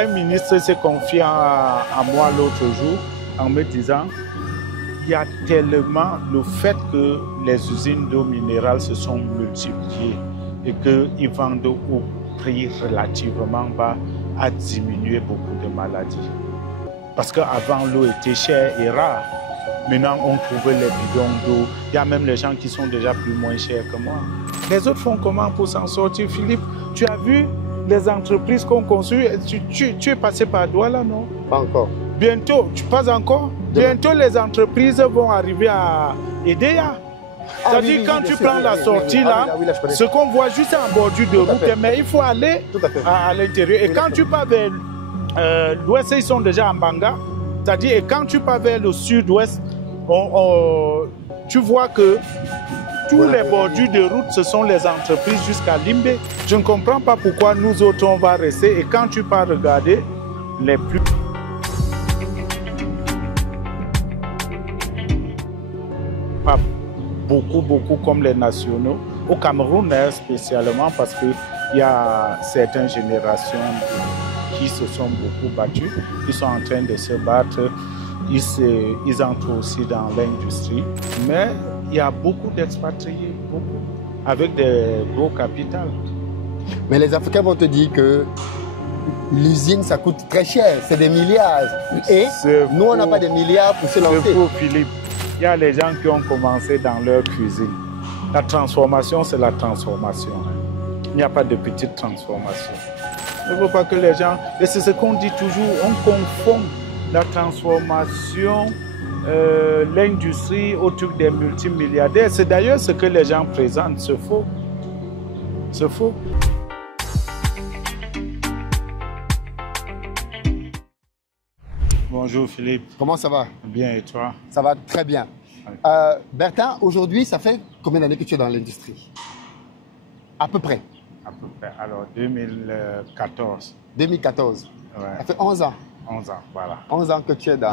un ministre s'est confié à moi l'autre jour en me disant il y a tellement le fait que les usines d'eau minérale se sont multipliées et qu'ils vendent au prix relativement bas a diminué beaucoup de maladies. Parce qu'avant, l'eau était chère et rare. Maintenant, on trouve les bidons d'eau. Il y a même les gens qui sont déjà plus moins chers que moi. Les autres font comment pour s'en sortir, Philippe? Tu as vu les entreprises qu'on construit? Tu es passé par Douala, non? Pas encore. Bientôt, pas encore? Bientôt, les entreprises vont arriver à Edea. C'est-à-dire, quand tu prends la sortie là, ce qu'on voit juste en bordure de route, mais il faut aller à l'intérieur. Et quand tu pars vers l'ouest, ils sont déjà en Banga. C'est-à-dire, et quand tu pars vers le sud-ouest, tu vois que tous les bordures de route, ce sont les entreprises jusqu'à Limbe. Je ne comprends pas pourquoi nous autres, on va rester. Et quand tu pars regarder, les plus... Pas beaucoup comme les nationaux. Au Cameroun, spécialement, parce qu'il y a certaines générations qui se sont beaucoup battues, qui sont en train de se battre. Ils entrent aussi dans l'industrie. Mais il y a beaucoup d'expatriés, beaucoup, avec des gros capitaux. Mais les Africains vont te dire que l'usine, ça coûte très cher, c'est des milliards. Et nous, on n'a pas des milliards pour se lancer. C'est faux, Philippe. Il y a les gens qui ont commencé dans leur cuisine. La transformation, c'est la transformation. Il n'y a pas de petite transformation. Il ne faut pas que les gens... Et c'est ce qu'on dit toujours, on confond la transformation, l'industrie au truc des multimilliardaires. C'est d'ailleurs ce que les gens présentent, c'est faux. C'est faux. Bonjour Philippe. Comment ça va? Bien, et toi? Ça va très bien. Bertin, aujourd'hui, ça fait combien d'années que tu es dans l'industrie? À peu près? À peu près. Alors, 2014. 2014. Ouais. Ça fait 11 ans. 11 ans, voilà. 11 ans que tu es dans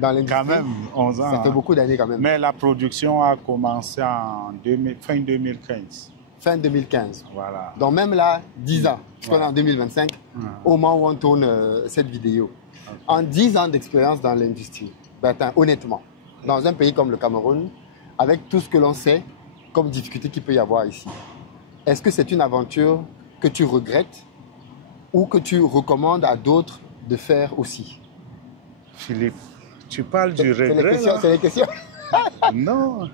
l'industrie. Quand même, 11 ans. Ça fait beaucoup d'années quand même. Mais la production a commencé en fin 2015. Fin 2015. Voilà. Donc même là, 10 ans. Je crois en 2025, au moment où on tourne cette vidéo. Okay. En 10 ans d'expérience dans l'industrie, Bertin, honnêtement, dans un pays comme le Cameroun, avec tout ce que l'on sait comme difficulté qu'il peut y avoir ici, est-ce que c'est une aventure que tu regrettes ou que tu recommandes à d'autres de faire aussi? Philippe, tu parles du regret. C'est les questions. Non,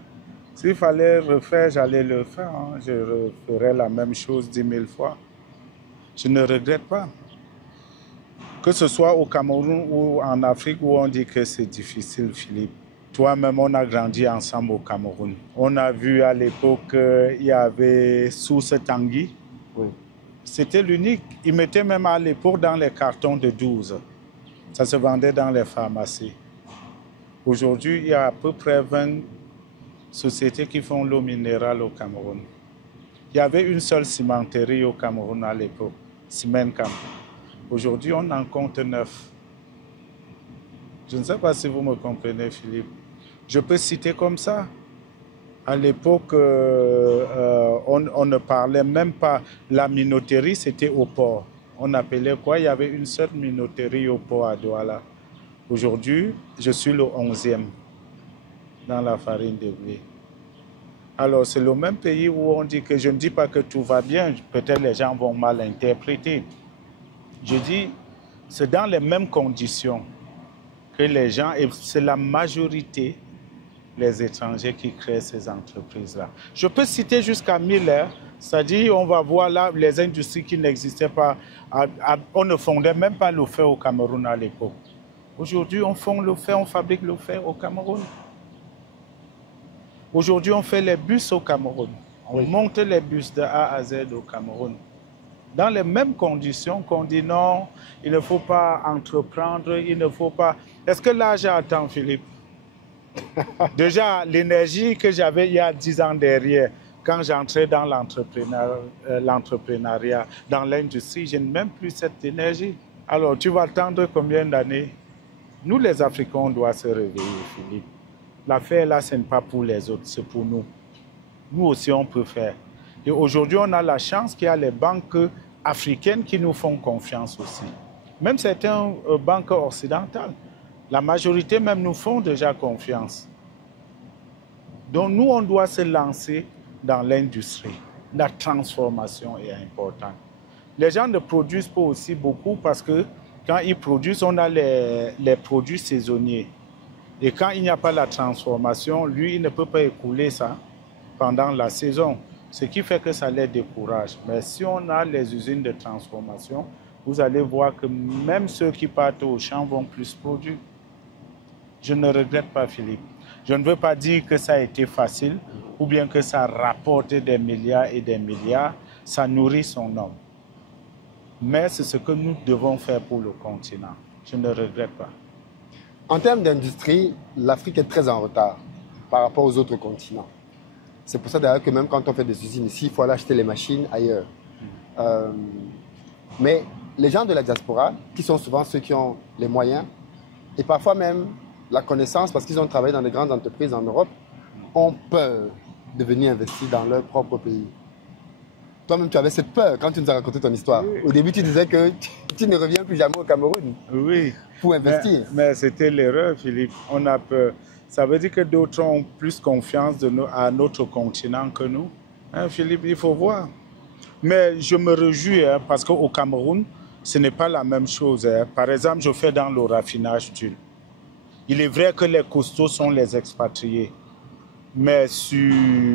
s'il fallait refaire, j'allais le faire. Hein. Je referais la même chose 10 000 fois. Je ne regrette pas. Que ce soit au Cameroun ou en Afrique où on dit que c'est difficile, Philippe. Toi-même, on a grandi ensemble au Cameroun. On a vu à l'époque, il y avait Source Tanguy. Oui. C'était l'unique. Ils mettaient même à l'époque dans les cartons de 12. Ça se vendait dans les pharmacies. Aujourd'hui, il y a à peu près 20 sociétés qui font l'eau minérale au Cameroun. Il y avait une seule cimenterie au Cameroun à l'époque, Cimencam. Aujourd'hui, on en compte 9. Je ne sais pas si vous me comprenez, Philippe. Je peux citer comme ça. À l'époque, on ne parlait même pas. La minoterie, c'était au port. On appelait quoi? Il y avait une seule minoterie au port à Douala. Aujourd'hui, je suis le 11e dans la farine de blé. Alors, c'est le même pays où on dit que je ne dis pas que tout va bien. Peut-être les gens vont mal interpréter. Je dis, c'est dans les mêmes conditions que les gens, et c'est la majorité, les étrangers qui créent ces entreprises-là. Je peux citer jusqu'à Miller, c'est-à-dire on va voir là les industries qui n'existaient pas. On ne fondait même pas le fer au Cameroun à l'époque. Aujourd'hui, on fonde le fer, on fabrique le fer au Cameroun. Aujourd'hui, on fait les bus au Cameroun. On monte les bus de A à Z au Cameroun. Dans les mêmes conditions qu'on dit non, il ne faut pas entreprendre, il ne faut pas... Est-ce que là, j'attends, Philippe? Déjà, l'énergie que j'avais il y a 10 ans derrière, quand j'entrais dans l'entrepreneuriat, dans l'industrie, je n'ai même plus cette énergie. Alors, tu vas attendre combien d'années? Nous, les Africains, on doit se réveiller, Philippe. L'affaire, là, ce n'est pas pour les autres, c'est pour nous. Nous aussi, on peut faire. Et aujourd'hui, on a la chance qu'il y a les banques africaines qui nous font confiance aussi. Même certaines banques occidentales, la majorité même nous font déjà confiance. Donc nous, on doit se lancer dans l'industrie. La transformation est importante. Les gens ne produisent pas aussi beaucoup parce que quand ils produisent, on a les produits saisonniers. Et quand il n'y a pas la transformation, lui, il ne peut pas écouler ça pendant la saison. Ce qui fait que ça les décourage. Mais si on a les usines de transformation, vous allez voir que même ceux qui partent au champ vont plus produire. Je ne regrette pas, Philippe. Je ne veux pas dire que ça a été facile ou bien que ça rapporte des milliards et des milliards. Ça nourrit son homme. Mais c'est ce que nous devons faire pour le continent. Je ne regrette pas. En termes d'industrie, l'Afrique est très en retard par rapport aux autres continents. C'est pour ça d'ailleurs que même quand on fait des usines ici, il faut aller acheter les machines ailleurs. Mais les gens de la diaspora, qui sont souvent ceux qui ont les moyens, et parfois même la connaissance, parce qu'ils ont travaillé dans de grandes entreprises en Europe, ont peur de venir investir dans leur propre pays. Toi-même, tu avais cette peur quand tu nous as raconté ton histoire. Oui. Au début, tu disais que tu ne reviens plus jamais au Cameroun pour investir. Mais c'était l'erreur, Philippe. On a peur. Ça veut dire que d'autres ont plus confiance à notre continent que nous. Hein, Philippe, il faut voir. Mais je me réjouis parce qu'au Cameroun, ce n'est pas la même chose. Par exemple, je fais dans le raffinage d'huile. Il est vrai que les costauds sont les expatriés. Mais sur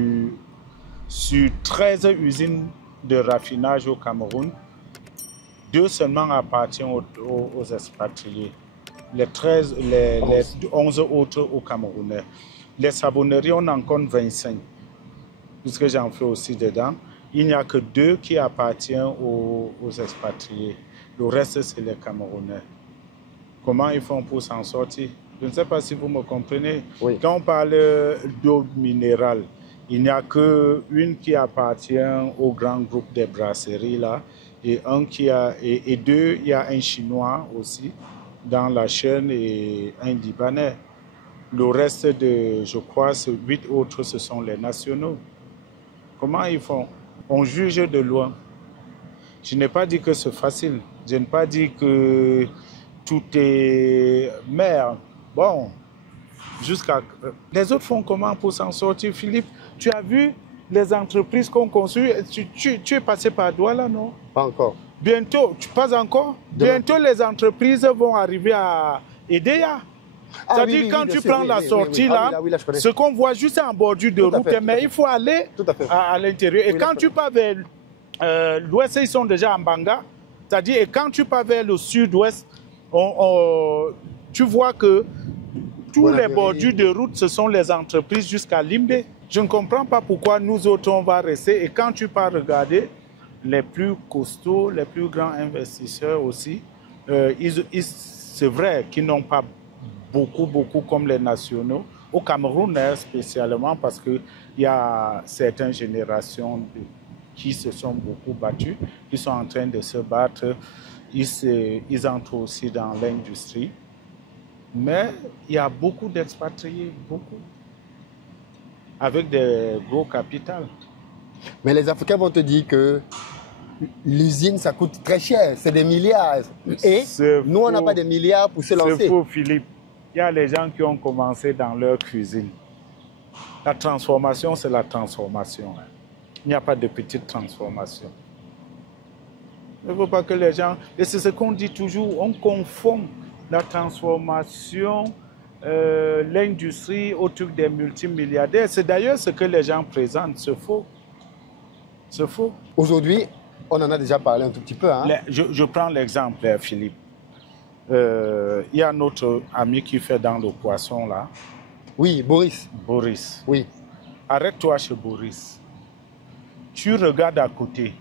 13 usines de raffinage au Cameroun, 2 seulement appartiennent aux expatriés. Les 11 autres aux Camerounais. Les savonneries, on en compte 25, puisque j'en fais aussi dedans. Il n'y a que 2 qui appartiennent aux expatriés. Le reste, c'est les Camerounais. Comment ils font pour s'en sortir? Je ne sais pas si vous me comprenez. Oui. Quand on parle d'eau minérale, il n'y a qu'une qui appartient au grand groupe des brasseries là, et 2, il y a un Chinois aussi dans la chaîne et un Libanais. Le reste je crois, 8 autres, ce sont les nationaux. Comment ils font? On juge de loin. Je n'ai pas dit que c'est facile. Je n'ai pas dit que tout est mer. Bon, les autres font comment pour s'en sortir, Philippe? Tu as vu les entreprises qu'on construit? Tu es passé par Douala, non? Pas encore. Bientôt, pas encore? Bientôt, les entreprises vont arriver à Edea. C'est-à-dire, quand tu prends la sortie, là, ce qu'on voit juste en bordure de route, mais il faut aller à l'intérieur. Et quand tu pars vers l'ouest, ils sont déjà en Banga. C'est-à-dire, et quand tu pars vers le sud-ouest, tu vois que tous les bordures de route, ce sont les entreprises jusqu'à Limbe. Je ne comprends pas pourquoi nous autres, on va rester. Et quand tu pars regarder, les plus costauds, les plus grands investisseurs aussi, c'est vrai qu'ils n'ont pas beaucoup comme les nationaux. Au Cameroun, spécialement, parce qu'il y a certaines générations qui se sont beaucoup battues, qui sont en train de se battre. Ils entrent aussi dans l'industrie. Mais il y a beaucoup d'expatriés, beaucoup, avec des gros capitaux. Mais les Africains vont te dire que l'usine, ça coûte très cher, c'est des milliards. Et nous, on n'a pas des milliards pour se lancer. C'est faux, Philippe. Il y a les gens qui ont commencé dans leur cuisine. La transformation, c'est la transformation. Il n'y a pas de petite transformation. Il ne faut pas que les gens... Et c'est ce qu'on dit toujours, on confond la transformation, l'industrie au truc des multimilliardaires. C'est d'ailleurs ce que les gens présentent, c'est faux. C'est faux. Aujourd'hui, on en a déjà parlé un tout petit peu. Hein? Je prends l'exemple, Philippe. Il y a notre ami qui fait dans le poisson, là. Oui, Boris. Boris. Oui. Arrête-toi chez Boris. Tu regardes à côté.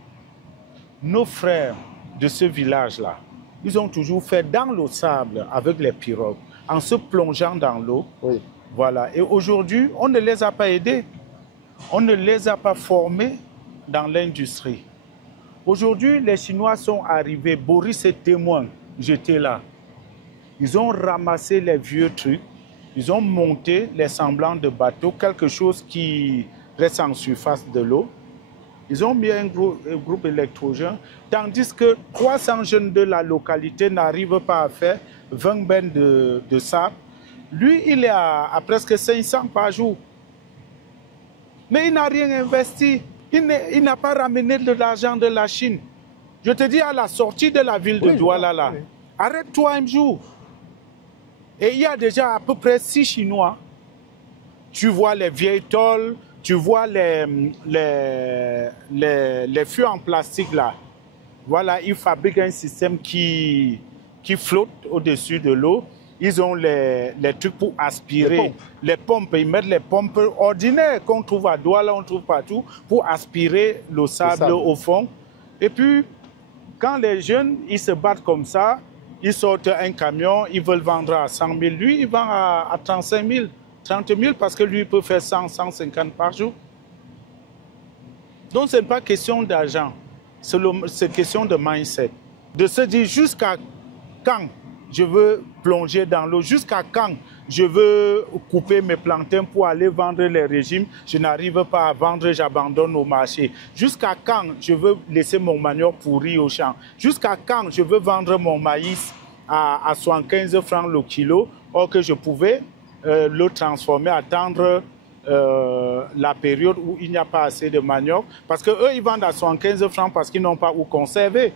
Nos frères de ce village-là, ils ont toujours fait dans le sable avec les pirogues, en se plongeant dans l'eau. Oui. Voilà. Et aujourd'hui, on ne les a pas aidés. On ne les a pas formés dans l'industrie. Aujourd'hui, les Chinois sont arrivés. Boris est témoin. J'étais là. Ils ont ramassé les vieux trucs. Ils ont monté les semblants de bateaux, quelque chose qui reste en surface de l'eau. Ils ont mis un groupe électrogène, tandis que 300 jeunes de la localité n'arrivent pas à faire 20 bennes de sable. Lui, il est à presque 500 par jour. Mais il n'a rien investi. Il n'a pas ramené de l'argent de la Chine. Je te dis, à la sortie de la ville de Douala, là, arrête-toi un jour. Et il y a déjà à peu près 6 Chinois. Tu vois les vieilles tôles, tu vois les fûts en plastique là. Voilà, ils fabriquent un système qui flotte au-dessus de l'eau. Ils ont les trucs pour aspirer. Les pompes. Ils mettent les pompes ordinaires qu'on trouve à Douala, on trouve partout, pour aspirer le sable au fond. Et puis, quand les jeunes, ils se battent comme ça, ils sortent un camion, ils veulent vendre à 100 000. Lui, il vend à 35 000, 30 000 parce que lui, il peut faire 100, 150 par jour. Donc, ce n'est pas question d'argent, c'est question de mindset. De se dire jusqu'à quand je veux plonger dans l'eau, jusqu'à quand je veux couper mes plantains pour aller vendre les régimes, je n'arrive pas à vendre, j'abandonne au marché. Jusqu'à quand je veux laisser mon manioc pourri au champ, jusqu'à quand je veux vendre mon maïs à 75 francs le kilo, or que je pouvais le transformer, attendre la période où il n'y a pas assez de manioc, parce qu'eux, ils vendent à 75 francs parce qu'ils n'ont pas où conserver.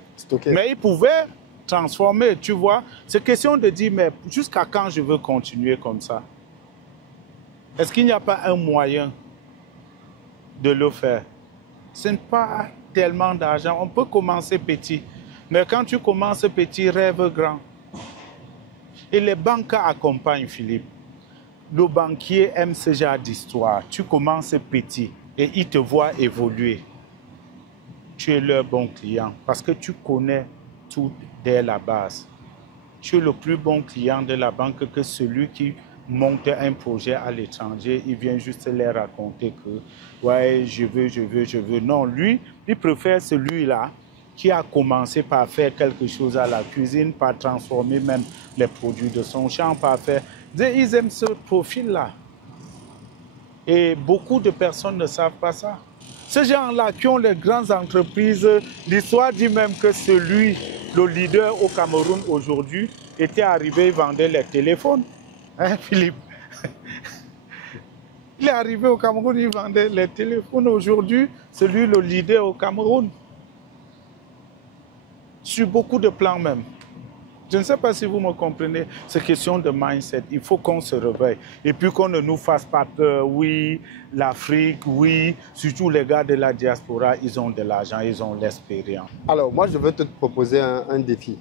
Mais ils pouvaient transformer, tu vois. C'est question de dire, mais jusqu'à quand je veux continuer comme ça? Est-ce qu'il n'y a pas un moyen de le faire? Ce n'est pas tellement d'argent. On peut commencer petit. Mais quand tu commences petit, rêve grand. Et les banques accompagnent, Philippe. Le banquier aime ce genre d'histoire. Tu commences petit et il te voit évoluer. Tu es leur bon client parce que tu connais tout dès la base. Tu es le plus bon client de la banque que celui qui monte un projet à l'étranger. Il vient juste leur raconter que ouais, je veux. Non, lui, il préfère celui-là qui a commencé par faire quelque chose à la cuisine, par transformer même les produits de son champ, par faire... Ils aiment ce profil-là. Et beaucoup de personnes ne savent pas ça. Ces gens-là qui ont les grandes entreprises, l'histoire dit même que celui, le leader au Cameroun aujourd'hui, était arrivé, il vendait les téléphones. Hein, Philippe? Il est arrivé au Cameroun, il vendait les téléphones. Aujourd'hui, c'est lui le leader au Cameroun. Sur beaucoup de plans même. Je ne sais pas si vous me comprenez, c'est question de mindset. Il faut qu'on se réveille. Et puis qu'on ne nous fasse pas peur. Oui, l'Afrique, oui. Surtout les gars de la diaspora, ils ont de l'argent, ils ont l'expérience. Alors, moi, je veux te proposer un défi.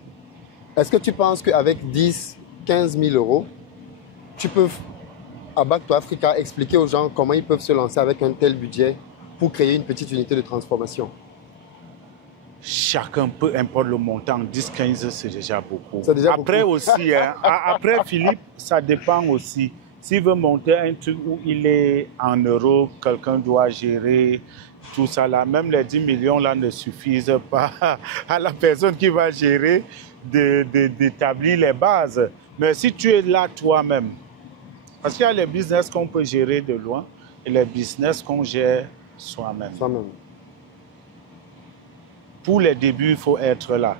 Est-ce que tu penses qu'avec 10, 15 000 euros, tu peux, à Back to Africa, expliquer aux gens comment ils peuvent se lancer avec un tel budget pour créer une petite unité de transformation? Chacun, peu importe le montant, 10, 15, c'est déjà beaucoup. Déjà après beaucoup. Aussi, hein, après Philippe, ça dépend aussi. S'il veut monter un truc où il est en Europe, quelqu'un doit gérer tout ça là. Même les 10 millions là ne suffisent pas à la personne qui va gérer d'établir les bases. Mais si tu es là toi-même, parce qu'il y a les business qu'on peut gérer de loin et les business qu'on gère soi-même. Pour les débuts, il faut être là.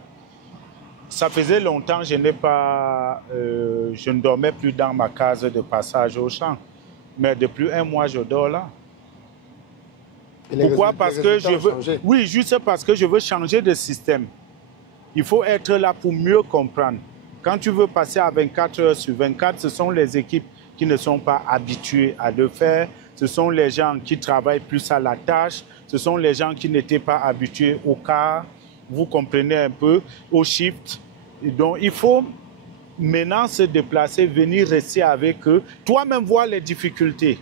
Ça faisait longtemps que je ne dormais plus dans ma case de passage au champ. Mais depuis 1 mois, je dors là. Pourquoi? Parce que je veux... Oui, juste parce que je veux changer de système. Il faut être là pour mieux comprendre. Quand tu veux passer à 24 heures sur 24, ce sont les équipes qui ne sont pas habituées à le faire. Ce sont les gens qui travaillent plus à la tâche. Ce sont les gens qui n'étaient pas habitués au quart. Vous comprenez un peu, au shift. Et donc, il faut maintenant se déplacer, venir rester avec eux. Toi-même voir les difficultés.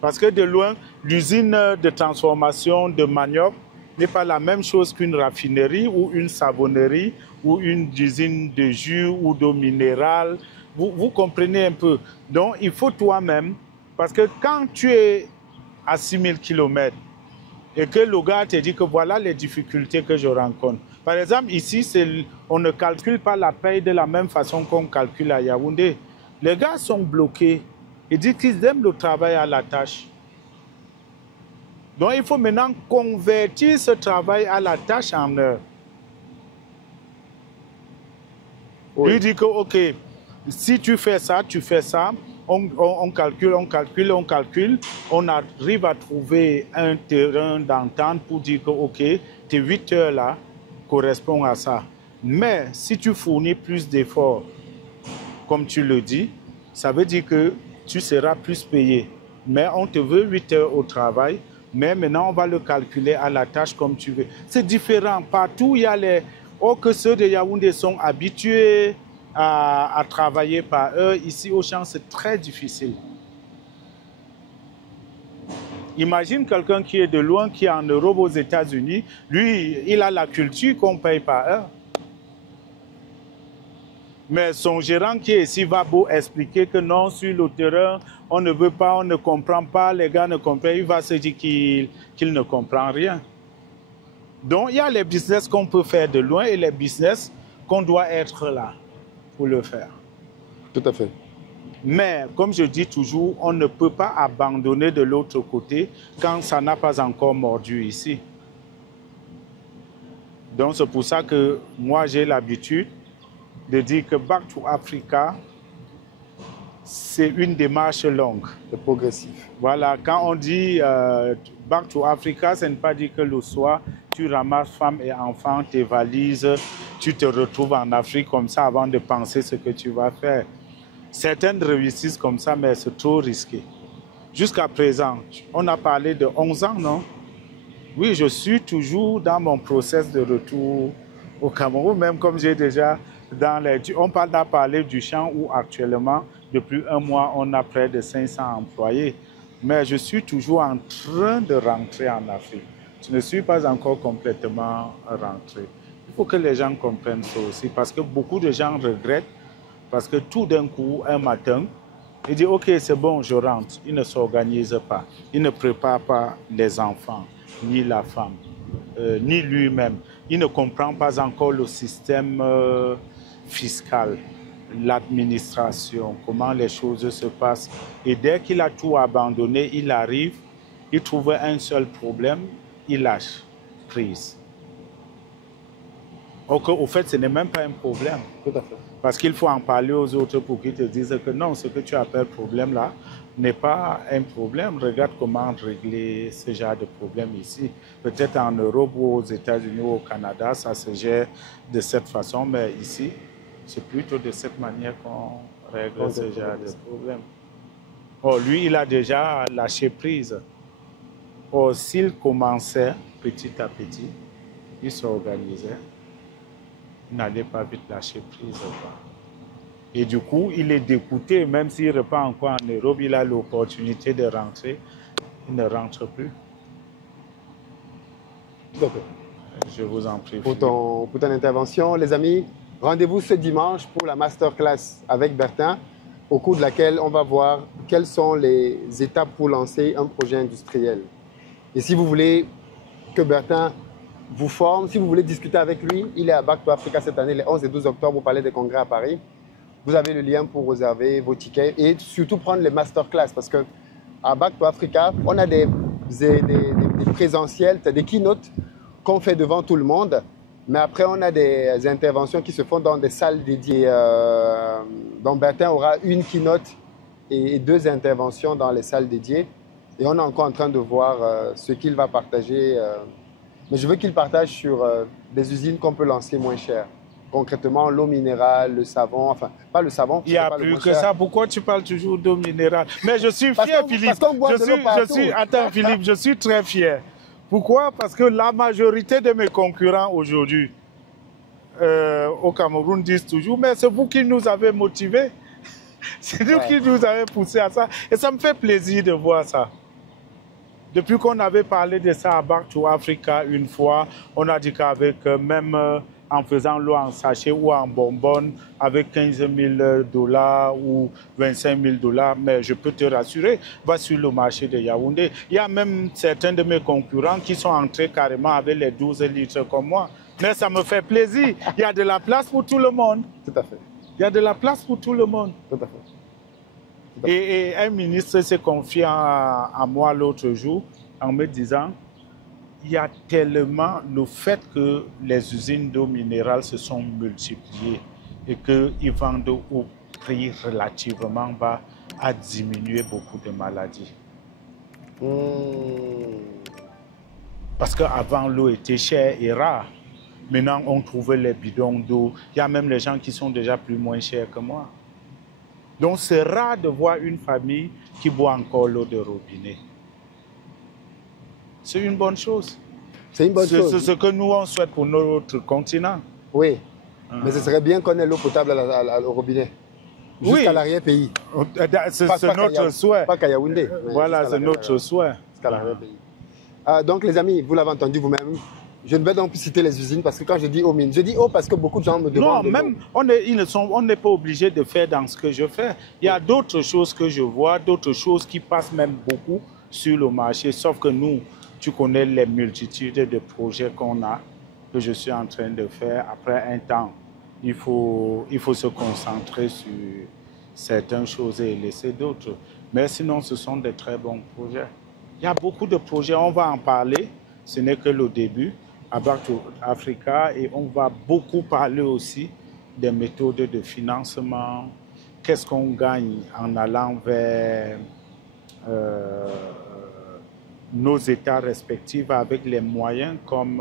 Parce que de loin, l'usine de transformation de manioc n'est pas la même chose qu'une raffinerie ou une savonnerie ou une usine de jus ou d'eau minérale. Vous comprenez un peu. Donc, il faut toi-même, parce que quand tu es à 6000 km et que le gars te dit que voilà les difficultés que je rencontre. Par exemple, ici, on ne calcule pas la paye de la même façon qu'on calcule à Yaoundé. Les gars sont bloqués. Ils disent qu'ils aiment le travail à la tâche. Donc, il faut maintenant convertir ce travail à la tâche en heure. Oui. Lui dit que, OK, si tu fais ça, on calcule, on arrive à trouver un terrain d'entente pour dire que, OK, tes 8 heures là correspondent à ça. Mais si tu fournis plus d'efforts, comme tu le dis, ça veut dire que tu seras plus payé. Mais on te veut 8 heures au travail, mais maintenant on va le calculer à la tâche comme tu veux. C'est différent. Partout, il y a les... Oh, que ceux de Yaoundé sont habitués à travailler par heure. Ici, au champ, c'est très difficile. Imagine quelqu'un qui est de loin, qui est en Europe, aux États-Unis. Lui, il a la culture qu'on paye par heure. Mais son gérant qui est ici va beau expliquer que non, sur le terrain, on ne veut pas, on ne comprend pas, les gars ne comprennent, il va se dire qu'il ne comprend rien. Donc, il y a les business qu'on peut faire de loin et les business qu'on doit être là pour le faire. Tout à fait. Mais, comme je dis toujours, on ne peut pas abandonner de l'autre côté quand ça n'a pas encore mordu ici. Donc, c'est pour ça que moi, j'ai l'habitude de dire que Back to Africa, c'est une démarche longue. C'est progressif. Voilà, quand on dit Back to Africa, ça ne veut pas dire que le soir, tu ramasses femmes et enfants, tes valises, tu te retrouves en Afrique comme ça avant de penser ce que tu vas faire. Certaines réussissent comme ça, mais c'est trop risqué. Jusqu'à présent, on a parlé de 11 ans, non? Oui, je suis toujours dans mon process de retour au Cameroun, même comme j'ai déjà dans les... On a parlé du champ où actuellement, depuis un mois, on a près de 500 employés. Mais je suis toujours en train de rentrer en Afrique. Je ne suis pas encore complètement rentré. Il faut que les gens comprennent ça aussi, parce que beaucoup de gens regrettent, parce que tout d'un coup, un matin, ils disent « Ok, c'est bon, je rentre ». Ils ne s'organisent pas. Ils ne préparent pas les enfants, ni la femme, ni lui-même. Il ne comprend pas encore le système fiscal, l'administration, comment les choses se passent. Et dès qu'il a tout abandonné, il arrive, il trouve un seul problème, il lâche prise. Donc, au fait, ce n'est même pas un problème. Tout à fait. Parce qu'il faut en parler aux autres pour qu'ils te disent que non, ce que tu appelles problème là n'est pas un problème. Regarde comment régler ce genre de problème ici. Peut-être en Europe ou aux États-Unis ou au Canada, ça se gère de cette façon, mais ici, c'est plutôt de cette manière qu'on règle ce genre de problème. Oh, lui, il a déjà lâché prise. Oh, s'il commençait petit à petit, il s'organisait, il n'allait pas vite lâcher prise. Et du coup, il est dégoûté, même s'il repart encore en Europe, il a l'opportunité de rentrer, il ne rentre plus. Tout à fait. Je vous en prie. Pour ton intervention, les amis, rendez-vous ce dimanche pour la masterclass avec Bertin, au cours de laquelle on va voir quelles sont les étapes pour lancer un projet industriel. Et si vous voulez que Bertin vous forme, si vous voulez discuter avec lui, il est à Back to Africa cette année, les 11 et 12 octobre, au Palais des Congrès à Paris. Vous avez le lien pour réserver vos tickets et surtout prendre les masterclass parce qu'à Back to Africa, on a des présentiels, des keynotes qu'on fait devant tout le monde, mais après on a des interventions qui se font dans des salles dédiées. Donc Bertin aura une keynote et 2 interventions dans les salles dédiées et on est encore en train de voir ce qu'il va partager. Mais je veux qu'il partage sur des usines qu'on peut lancer moins cher. Concrètement, l'eau minérale, le savon, enfin, pas le savon. Il n'y a plus que ça. Pourquoi tu parles toujours d'eau minérale? Mais je suis fier, Philippe. Attends, Philippe, je suis très fier. Pourquoi? Parce que la majorité de mes concurrents aujourd'hui au Cameroun disent toujours, mais c'est vous qui nous avez motivés. C'est nous qui nous avez poussés à ça. Et ça me fait plaisir de voir ça. Depuis qu'on avait parlé de ça à Back to Africa une fois, on a dit qu'avec même en faisant l'eau en sachet ou en bonbonne, avec 15 000 $ ou 25 000 $, mais je peux te rassurer, va sur le marché de Yaoundé. Il y a même certains de mes concurrents qui sont entrés carrément avec les 12 litres comme moi. Mais ça me fait plaisir. Il y a de la place pour tout le monde. Tout à fait. Il y a de la place pour tout le monde. Tout à fait. Et un ministre s'est confié à moi l'autre jour. en me disant, il y a tellement le fait que les usines d'eau minérale se sont multipliées et qu'ils vendent au prix relativement bas a diminué beaucoup de maladies. Parce qu'avant, l'eau était chère et rare. Maintenant, on trouvait les bidons d'eau. Il y a même les gens qui sont déjà plus moins chers que moi. Donc, c'est rare de voir une famille qui boit encore l'eau de robinet. C'est une bonne chose. C'est une bonne chose. C'est ce que nous, on souhaite pour notre continent. Oui, mais ce serait bien qu'on ait l'eau potable au robinet. Jusqu'à l'arrière-pays. C'est notre souhait. Pas qu'à Yaoundé. Voilà, c'est notre souhait. Jusqu'à l'arrière-pays. Donc, les amis, vous l'avez entendu vous-même. Je ne vais donc plus citer les usines parce que quand je dis eau mine, je dis eau parce que beaucoup de gens me demandent. Non, même on n'est pas obligé de faire dans ce que je fais. Il y a d'autres choses que je vois, d'autres choses qui passent même beaucoup sur le marché. Sauf que nous, tu connais les multitudes de projets qu'on a, que je suis en train de faire. Après un temps, il faut se concentrer sur certaines choses et laisser d'autres. Mais sinon, ce sont des très bons projets. Il y a beaucoup de projets, on va en parler. Ce n'est que le début. Back to Africa, et on va beaucoup parler aussi des méthodes de financement. Qu'est-ce qu'on gagne en allant vers nos États respectifs avec les moyens comme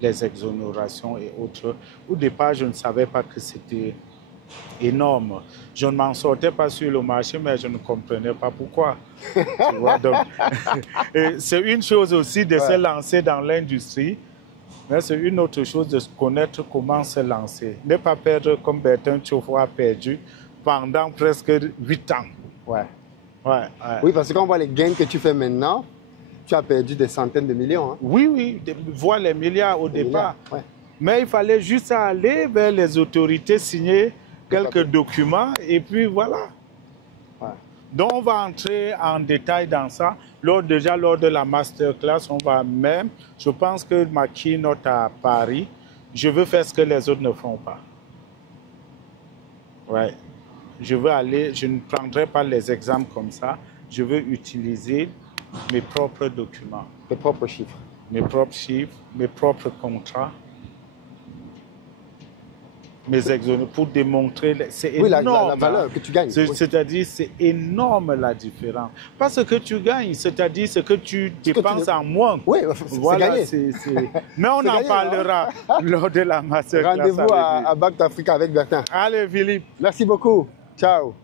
les exonérations et autres. Au départ, je ne savais pas que c'était énorme. Je ne m'en sortais pas sur le marché, mais je ne comprenais pas pourquoi. Tu vois, donc, c'est une chose aussi de se lancer dans l'industrie, mais c'est une autre chose de connaître comment se lancer. Ne pas perdre comme Bertin Tchofo a perdu pendant presque 8 ans. Oui, parce que quand on voit les gains que tu fais maintenant, tu as perdu des centaines de millions. Hein. Oui, voir les milliards au départ. Mais il fallait juste aller vers les autorités, signer quelques documents et puis voilà. Donc on va entrer en détail dans ça. Déjà lors de la masterclass, on va même, je pense que ma keynote à Paris, je veux faire ce que les autres ne font pas. Je veux aller, je ne prendrai pas les exemples comme ça. Je veux utiliser mes propres documents. Tes propres chiffres. Mes propres chiffres, mes propres contrats. Mes exonères pour démontrer, c'est énorme. La valeur que tu gagnes. C'est-à-dire, c'est énorme la différence. Pas ce que tu gagnes, c'est-à-dire ce que tu dépenses en moins. Oui, voilà, c'est gagné. Mais on en parlera lors de la masterclass. Rendez-vous à Back to Africa avec Bertin. Allez, Philippe. Merci beaucoup. Ciao.